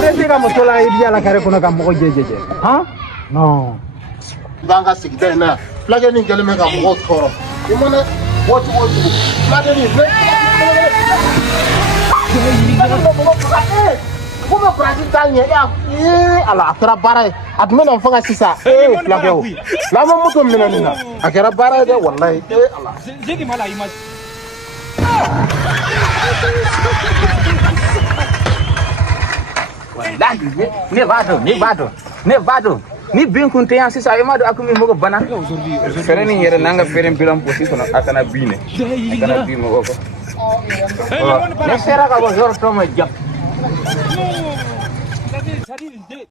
Presega motola idia la kare kono kam ko jejeje ha no banga sigida na flage ni geleme ka mo toro imana what flage ni como pratica nye ya ala akara bara admena mfanga sisa flage o la mo moto mena nina akara bara de wallahi ala zeki mala image ne bado ni bin kun te yan sisa e madu akumi mogo bana fere ni yere nanga fere bilam posi kono akana bine akana bimo ko ne sera ka bo jor to ma jam